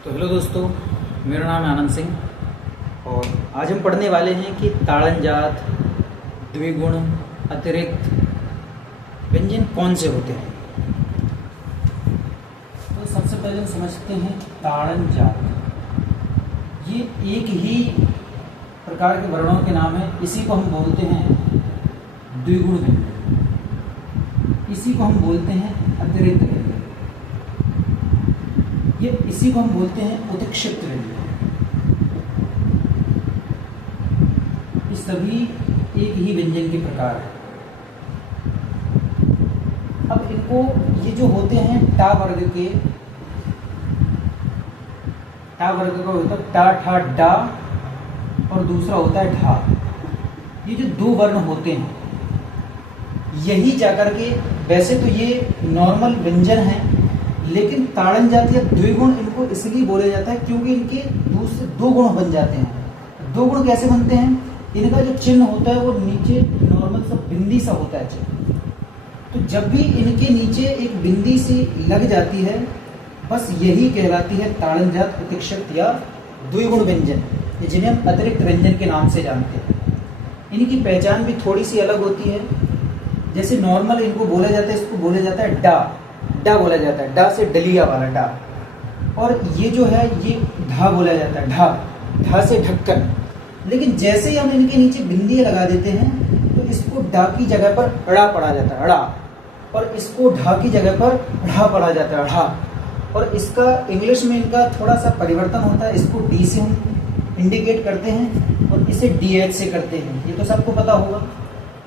तो हेलो दोस्तों, मेरा नाम है आनंद सिंह और आज हम पढ़ने वाले हैं कि ताड़नजात, द्विगुण, अतिरिक्त व्यंजन कौन से होते हैं। तो सबसे पहले हम समझते हैं ताड़नजात। ये एक ही प्रकार के वर्णों के नाम है। इसी को हम बोलते हैं द्विगुण व्यंजन, इसी को हम बोलते हैं अतिरिक्त व्यंजन, ये इसी को हम बोलते हैं उत्क्षिप्त व्यंजन। ये सभी एक ही व्यंजन के प्रकार हैं। अब इनको ये जो होते हैं टा वर्ग के, टा वर्ग का होता है टा ठा डा और दूसरा होता है ढा। ये जो दो वर्ण होते हैं यही जाकर के, वैसे तो ये नॉर्मल व्यंजन हैं, लेकिन ताड़नजात या द्विगुण इनको इसलिए बोला जाता है क्योंकि इनके दूसरे दो गुण बन जाते हैं। दो गुण कैसे बनते हैं? इनका जो चिन्ह होता है वो नीचे नॉर्मल सा बिंदी सा होता है चिन्ह। तो जब भी इनके नीचे एक बिंदी सी लग जाती है, बस यही कहलाती है ताड़नजात, उत्क्षिप्त या द्विगुण व्यंजन, जिन्हें हम अतिरिक्त व्यंजन के नाम से जानते हैं। इनकी पहचान भी थोड़ी सी अलग होती है। जैसे नॉर्मल इनको बोला जाता है, इसको बोला जाता है डा, डा बोला जाता है, डा से डलिया वाला डा। और ये जो है ये ढा बोला जाता है, ढा, ढा से ढक्कन। लेकिन जैसे ही हम इनके नीचे बिंदियां लगा देते हैं तो इसको डा की जगह पर अड़ा पड़ा जाता है, अड़ा, और इसको ढा की जगह पर ढा पड़ा जाता है, ढा। और इसका इंग्लिश में इनका थोड़ा सा परिवर्तन होता है। इसको डी से हम इंडिकेट करते हैं और इसे डी एच से करते हैं, ये तो सबको पता होगा।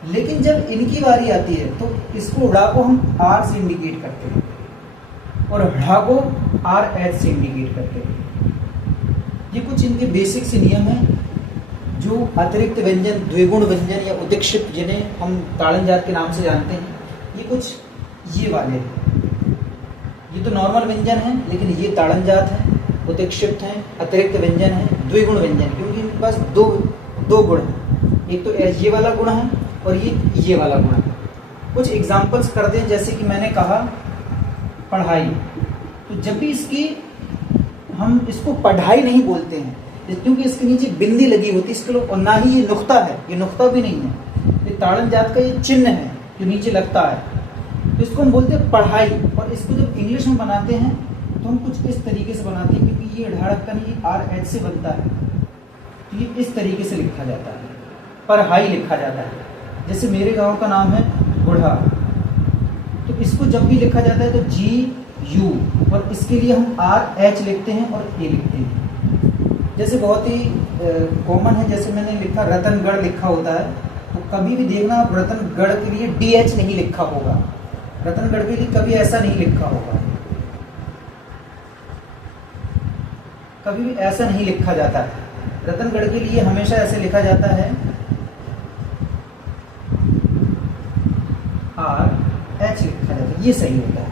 लेकिन जब इनकी बारी आती है तो इसको ड़ा को हम आर से इंडिकेट करते हैं और ढ़ा को आर एच से इंडिकेट करते हैं। ये कुछ इनके बेसिक से नियम हैं जो अतिरिक्त व्यंजन, द्विगुण व्यंजन या उत्क्षिप्त, जिन्हें हम ताड़नजात के नाम से जानते हैं, ये कुछ ये वाले हैं। ये तो नॉर्मल व्यंजन है, लेकिन ये ताड़नजात हैं, उत्क्षिप्त हैं, अतिरिक्त व्यंजन है, द्विगुण व्यंजन, क्योंकि इनके पास दो गुण हैं। एक तो ये वाला गुण है और ये वाला गुण है। कुछ एग्जाम्पल्स करते हैं, जैसे कि मैंने कहा पढ़ाई। तो जब भी हम इसको पढ़ाई नहीं बोलते हैं क्योंकि इसके नीचे बिंदी लगी होती है, इसके और ना ही ये नुक्ता है, ये नुक्ता भी नहीं है, ये ताड़नजात का ये चिन्ह है जो नीचे लगता है। तो इसको हम बोलते हैं पढ़ाई। और इसको जब इंग्लिश में बनाते हैं तो हम कुछ इस तरीके से बनाते हैं, क्योंकि ये ढाड़कन ये आर एच से बनता है, तो ये इस तरीके से लिखा जाता है, पढ़ाई लिखा जाता है। जैसे मेरे गांव का नाम है बुढ़ा, तो इसको जब भी लिखा जाता है तो जी यू, और इसके लिए हम आर एच लिखते हैं और ए लिखते हैं। जैसे बहुत ही कॉमन है, जैसे मैंने लिखा रतनगढ़ लिखा होता है, तो कभी भी देखना आप रतनगढ़ के लिए डी एच नहीं लिखा होगा, रतनगढ़ के लिए कभी ऐसा नहीं लिखा होगा, कभी भी ऐसा नहीं लिखा जाता है। रतनगढ़ के लिए हमेशा ऐसे लिखा जाता है आर एच लिखा जाता है, ये सही होता है।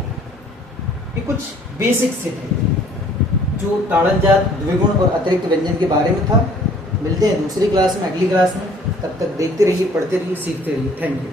ये कुछ बेसिक से थे जो ताड़नजात, द्विगुण और अतिरिक्त व्यंजन के बारे में था। मिलते हैं दूसरी क्लास में, अगली क्लास में। तब तक देखते रहिए, पढ़ते रहिए, सीखते रहिए। Thank you.